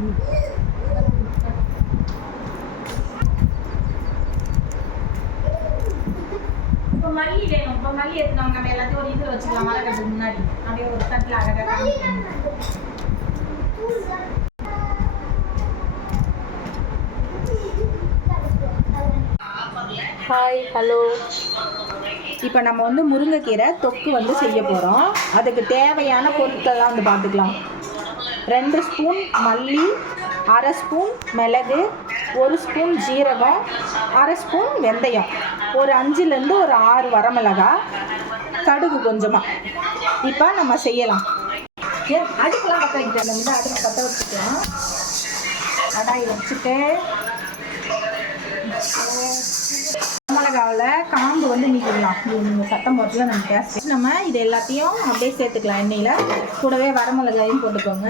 இப்போ மல்லி வேணும். இப்போ மல்லி எடுத்துனோம், நம்ம எல்லாத்தையும் ஒரு இதில் வச்சுக்கலாம். மரக்கட்டுக்கு முன்னாடி அப்படியே ஒரு தட்டில் அழகாக. Hi, hello. இப்போ நம்ம வந்து முருங்கைக்கீரை தொக்கு வந்து செய்ய போகிறோம். அதுக்கு தேவையான பொருட்கள்லாம் வந்து பார்த்துக்கலாம். 2 ஸ்பூன் மல்லி, 1/2 ஸ்பூன் மிளகு, 1 ஸ்பூன் ஜீரகம், 1/2 ஸ்பூன் வெந்தயம், ஒரு 5லேருந்து ஒரு 6 வரமிளகாய், கடுகு கொஞ்சமாக. இப்போ நம்ம செய்யலாம். அடுப்புலாம் பற்ற வைக்கலாம். இந்த அடுப்பு பற்ற வச்சுக்கலாம். கடாயை வச்சுட்டு மிளகாவில் காம்பு வந்து நீக்கிடலாம். நீங்கள் சத்தம் போட்டுல நம்ம கேஸ் நம்ம இது எல்லாத்தையும் அப்படியே சேர்த்துக்கலாம். எண்ணெயில் கூடவே வரமிளகாயும் போட்டுக்கோங்க.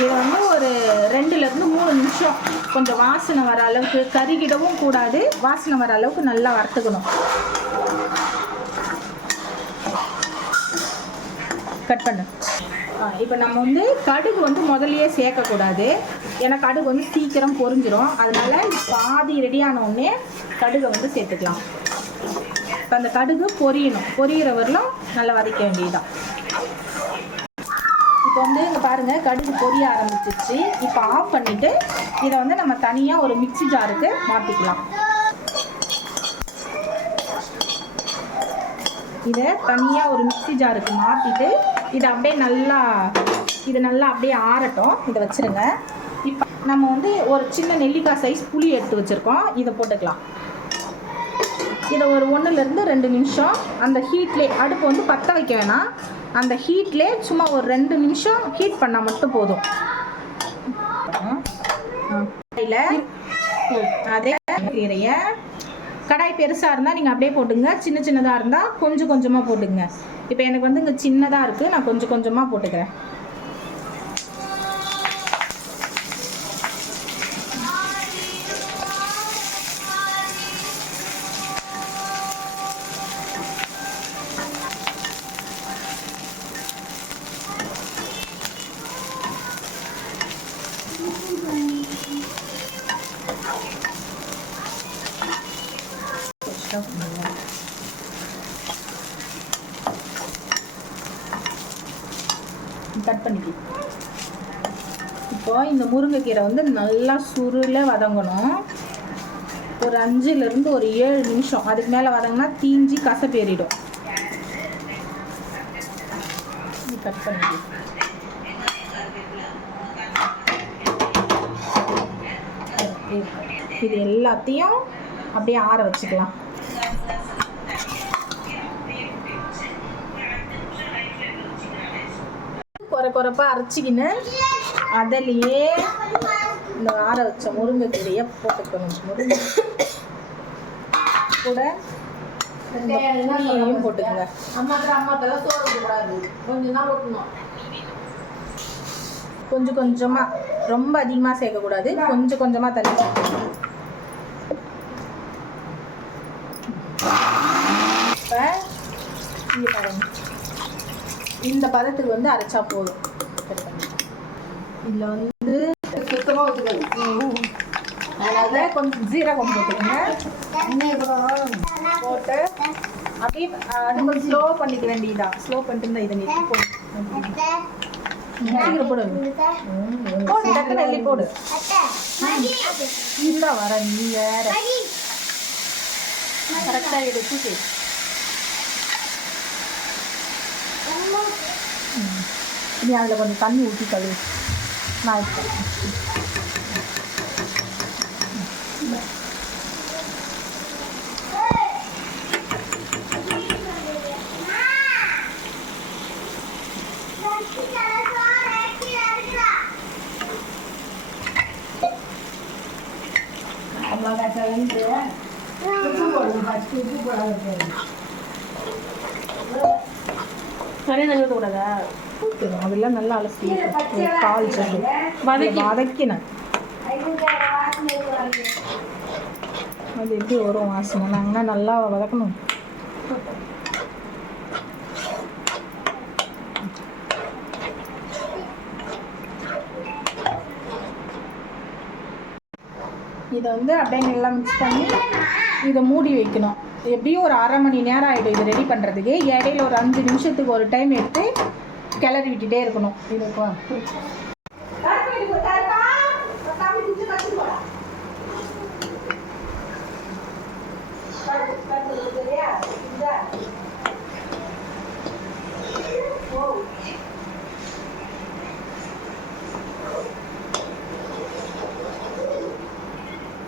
இதை வந்து ஒரு 2லேருந்து 3 நிமிஷம் கொஞ்சம் வாசனை வர அளவுக்கு, கருகிடவும் கூடாது, வாசனை வர அளவுக்கு நல்லா வறுத்துக்கணும். கட் பண்ணு. இப்போ நம்ம வந்து கடுகு வந்து முதலையே சேர்க்கக்கூடாது. ஏன்னா கடுகு வந்து சீக்கிரம் பொரிஞ்சிடும். அதனால் பாதி ரெடியானோடனே கடுகை வந்து சேர்த்துக்கலாம். இப்போ அந்த கடுகு பொரியணும். பொரியிற வரலும் நல்லா வதக்க வேண்டியதுதான். இப்போ வந்து இங்கே பாருங்கள், கடுகு பொரிய ஆரம்பிச்சிச்சு. இப்போ ஆஃப் பண்ணிவிட்டு இதை வந்து நம்ம தனியாக ஒரு மிக்ஸி ஜாருக்கு மாற்றிக்கலாம். இதை தனியாக ஒரு மிக்ஸி ஜாருக்கு மாற்றிட்டு இதை அப்படியே நல்லா அப்படியே ஆறட்டும். இதை வச்சுருங்க. இப்போ நம்ம வந்து ஒரு சின்ன நெல்லிக்காய் சைஸ் புளி எடுத்து வச்சுருக்கோம். இதை போட்டுக்கலாம். இதை ஒரு 1லேருந்து 2 நிமிஷம் அந்த ஹீட்லேயே, அடுப்பு வந்து பற்ற வைக்க வேணாம், அந்த ஹீட்லேயே சும்மா ஒரு 2 நிமிஷம் ஹீட் பண்ணால் மட்டும் போதும். அதே கீரையை கடாய் பெருசாக இருந்தால் நீங்கள் அப்படியே போட்டுங்க, சின்ன சின்னதாக இருந்தால் கொஞ்சம் கொஞ்சமாக போட்டுங்க. இப்போ எனக்கு வந்து இங்கே சின்னதாக இருக்குது, நான் கொஞ்சம் கொஞ்சமாக போட்டுக்கிறேன். கட் பண்ணிக்கலாம். இப்போ இந்த முருங்கைக்கீரை வந்து நல்லா சுருள வதங்கணும். ஒரு 5லேருந்து ஒரு 7 நிமிஷம். அதுக்கு மேலே வதங்கினா தீஞ்சி கசப்பேறிடும். கட் பண்ணிக்கலாம். இது எல்லாத்தையும் அப்படியே ஆற வச்சுக்கலாம். குறைப்பாக அரைச்சிக்கின்னு அதிலேயே இந்த ஆற வச்ச முருங்கைக்கீரையை போட்டுக்கணும். முருங்கை கூட புளியையும் போட்டுக்கோங்க. கொஞ்சம் கொஞ்சமாக, ரொம்ப அதிகமாக சேர்க்கக்கூடாது, கொஞ்சம் கொஞ்சமாக தண்ணி. இப்போ இங்கே பாருங்க, இந்த பதத்துக்கு வந்து அரைச்சா போதும். இதில் வந்து சுத்தமாக வச்சுக்கணும். அதில் கொஞ்சம் ஜீரகம் போட்டுக்கோங்க. போட்டு அப்படியே நம்ம ஸ்லோ பண்ணிக்க வேண்டியதான். ஸ்லோ பண்ணிட்டு இதை நெல்லி போடு. போடு டக்கு நெல்லி போடு. இல்லை வர நீ வேற கரெக்டாக எடுத்து நீ அதில் கொஞ்சம் தண்ணி ஊற்றி கழுவு. நான் நிறைய தண்ணி ஊற்றக்கூடாதா? அதெல்லாம் நல்லா அலசி கால் சொல்லி வதக்கினேன். அது எப்படி வரும் வாசனை? நாங்கன்னா நல்லா வதக்கணும். இதை வந்து அப்படியே நல்லா மிக்ஸ் பண்ணி இதை மூடி வைக்கணும். எப்படியும் ஒரு 1/2 மணி நேரம் ஆகிடும் இது ரெடி பண்ணுறதுக்கு. இடையில ஒரு 5 நிமிஷத்துக்கு ஒரு டைம் எடுத்து கிளறி விட்டுட்டே இருக்கணும். இதுப்பா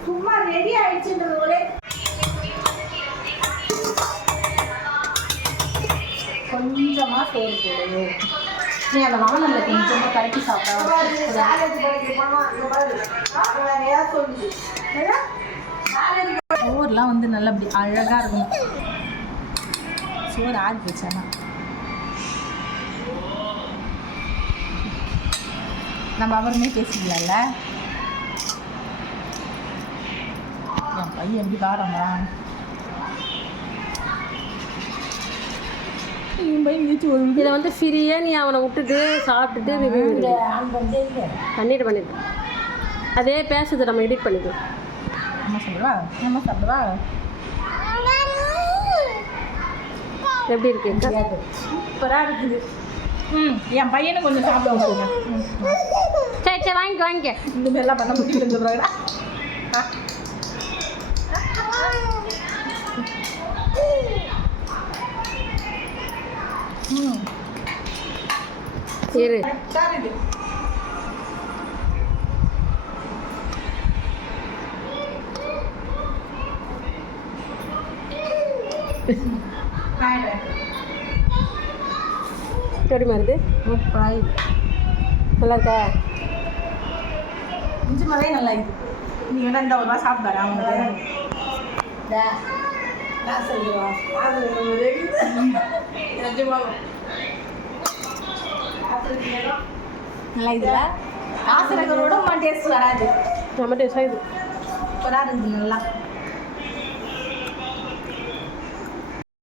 சும்மா ரெடி ஆயிடுச்சுன்றதோட கொஞ்சமா சோறு போடு. நீ அந்த வானல்ல கொஞ்சமா கரைச்சி சாப்பிட்டா சோறுலாம் வந்து நல்லா அப்படி அழகா இருக்கும். சோறு ஆகி போச்சானா நம்ம அவருமே பேசிக்கலாம்ல. என் பையன் எப்படி காரங்கிறான். இதை வந்து ஃப்ரீயாக நீ அவனை விட்டுட்டு சாப்பிட்டுட்டு பண்ணிட்டு அதே பேசுறது நம்ம எடிட் பண்ணிக்கலாம். அம்மா சொல்லுவா அம்மா சாப்பிடுவா. எப்படி இருக்கு? சூப்பராக இருக்குது. என் பையனை கொஞ்சம் சாப்பிட வச்சுருங்க. சரி வாங்கிக்க. இந்த மாதிரிலாம் பண்ண முடியல. இரு எப்படி மாறுது? நல்லா இருக்கா? நிஜமாவே நல்லா இருக்கு. நீ வேணா இந்த ஒரு ரூபா சாப்பிட்டாரா அவங்க நல்லா இதுல ஆசிரியர்களோட டேஸ்ட் வராது. நம்ம டேஸ்ட் ஆகுது. சூப்பராக இருக்குது நல்லா.